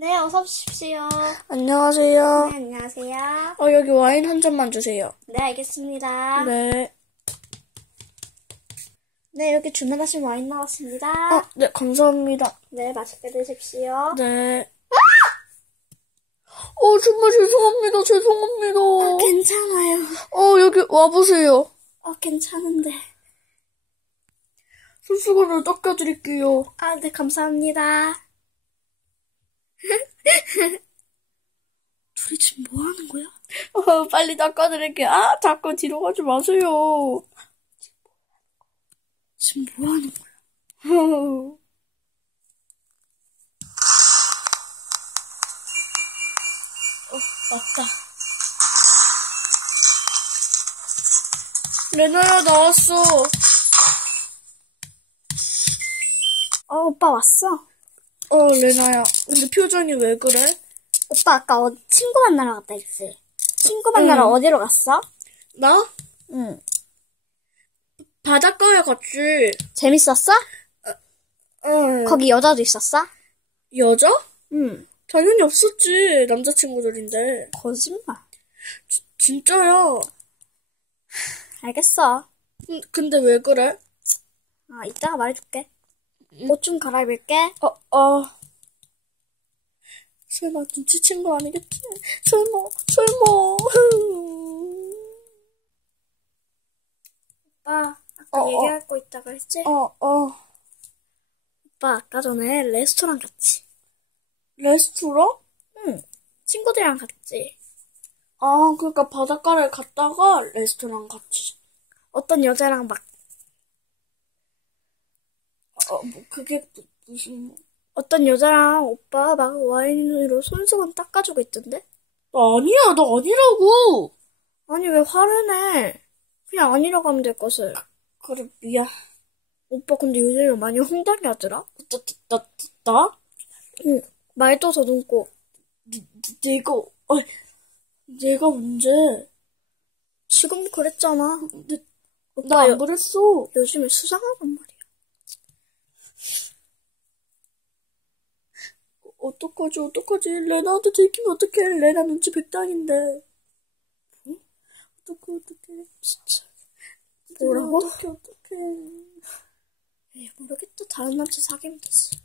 네, 어서 오십시오. 안녕하세요. 네, 안녕하세요. 어, 여기 와인 한 잔만 주세요. 네, 알겠습니다. 네. 네, 여기 주문하신 와인 나왔습니다. 어, 네, 감사합니다. 네, 맛있게 드십시오. 네. 어, 정말 죄송합니다. 죄송합니다. 괜찮아요. 어, 여기 와보세요. 어, 괜찮은데. 손수건으로 닦아드릴게요. 아, 네, 감사합니다. 둘이 지금 뭐 하는 거야? 어, 빨리 닦아드릴게요. 아, 자꾸 뒤로 가지 마세요. 지금 뭐 하는 거야? 어, 맞다. 레나야, 나왔어. 어, 오빠 왔어? 어, 레나야. 근데 표정이 왜 그래? 오빠 아까 어, 친구 만나러 갔다 했지? 친구 만나러 응. 어디로 갔어? 나? 응. 바닷가에 갔지. 재밌었어? 응. 거기 여자도 있었어? 여자? 응. 당연히 없었지. 남자친구들인데. 거짓말. 진짜야. 알겠어. 근- 근데 왜 그래? 아, 이따가 말해줄게. 옷 좀 갈아입을게. 어, 어. 설마 눈치챈 거 아니겠지? 설마, 설마. 오빠, 아까 어, 어. 얘기할 거 있다고 했지? 어, 어. 오빠, 아까 전에 레스토랑 갔지? 레스토랑? 응. 친구들이랑 갔지? 아, 그러니까 바닷가를 갔다가 레스토랑 갔지. 어떤 여자랑 막, 어, 뭐, 그게 무- 무슨, 뭐. 어떤 여자랑 오빠 막 와인으로 손수건 닦아주고 있던데? 나 아니야, 나 아니라고! 아니, 왜 화를 내? 그냥 아니라고 하면 될 것을. 그래, 미안. 오빠 근데 요즘에 많이 홍당이 하더라? 나, 나, 나? 나? 응. 말도 더듬고. 네- 내가, 어, 내가 언제? 지금 그랬잖아. 근데, 오빠 나 요, 안 그랬어. 요즘에 수상하단 말이야. 어떡하지, 어떡하지. 레나한테 들키면 어떡해. 레나 눈치 백단인데. 응? 어떡해, 어떡해. 진짜. 뭐라고? 어떡해, 어떡해. 에이, 모르겠다. 다른 남자 사귀면 되지.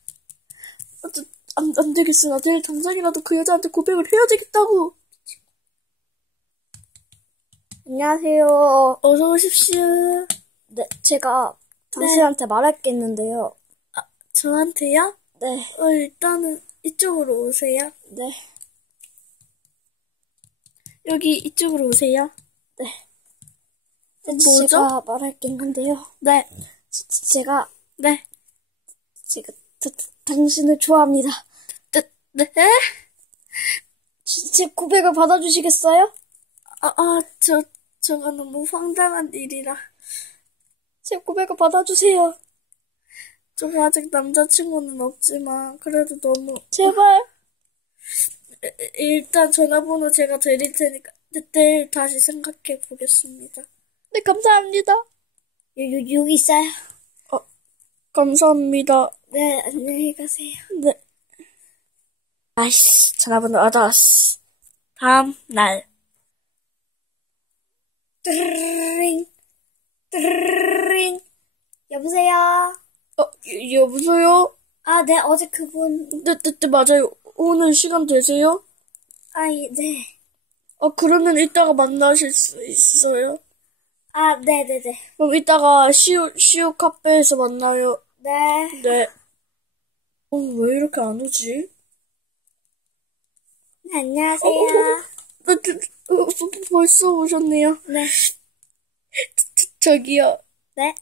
아, 저, 안, 안 되겠어. 나 내일 당장이라도 그 여자한테 고백을 해야 되겠다고. 안녕하세요. 어서 오십시오. 네, 제가 당신한테 말할 게 있는데요. 저한테요? 네, 어, 일단은 이쪽으로 오세요. 네, 여기 이쪽으로 오세요. 네. 뭐죠? 제가 말할 게 있는데요. 네, 제가, 네. 제가 다- 다- 당신을 좋아합니다. 네, 네? 지- 제 고백을 받아주시겠어요? 아, 아, 저, 저가 너무 황당한 일이라. 제 고백을 받아주세요. 저 아직 남자친구는 없지만, 그래도 너무. 제발. 일- 일단 전화번호 제가 드릴 테니까, 내일 다시 생각해 보겠습니다. 네, 감사합니다. 요, 요, 여기 있어요. 감사합니다. 네, 안녕히 가세요. 네. 아이씨, 전화번호 얻었어. 다음 날. 뚜르링, 뚜르링. 여보세요? 어, 여- 여보세요? 아, 네, 어제 그분, 네, 네, 네, 맞아요. 오늘 시간 되세요? 아, 예, 네. 어, 그러면 이따가 만나실 수 있어요? 아, 네네네. 그럼 이따가 시우, 시우 카페에서 만나요. 네. 네. 어, 왜 이렇게 안 오지? 네, 안녕하세요. 어, 저, 어, 벌써 오셨네요. 네. 저, 저기요. 네.